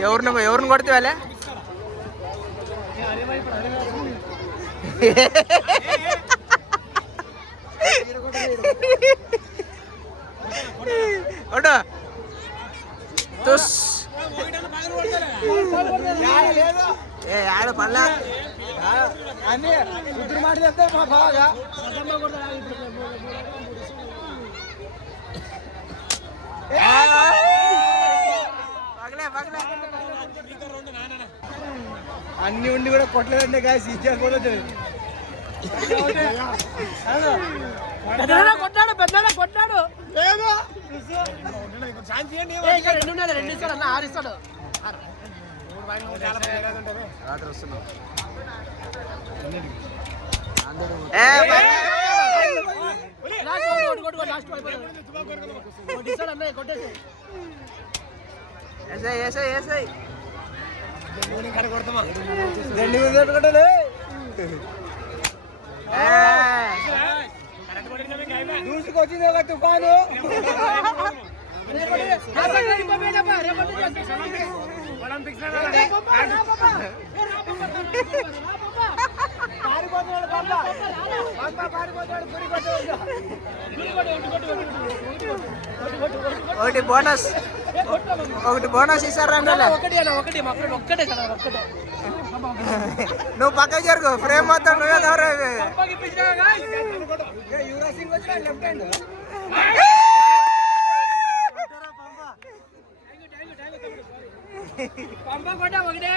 ఎవరిని ఎవరిని కొడితే వాళ్ళే కొట్టు తుస్ ఏ ఆడ పల్లా. అన్ని ఇద్దరు చెప్తే మా బాగా. పగలే పగలే. అన్ని ఉండి కూడా కొట్టలేదండి గాయస్ ఇచ్చేసిపోతుంది కొట్టాడు పెద్దడా కొట్టాడు. లేదు. రెండు ఇస్తాడు అన్న ఆరు ఇస్తాడు. రాత్రి వస్తున్నాం ఏసై ఏసై ఏసై రెండు దూసుకొచ్చింది తుఫాను ఒకటి బోనస్. ఒకటి బోనస్ ఇస్తారా ఒకటి ఒక్కటే నువ్వు పక్కకి జరుగు ఫ్రేమ్ మొత్తం నువ్వే guys. యువరాజ్ సింగ్ వచ్చిన లెఫ్ట్ హ్యాండ్ పంప కొట్ట ఒకటే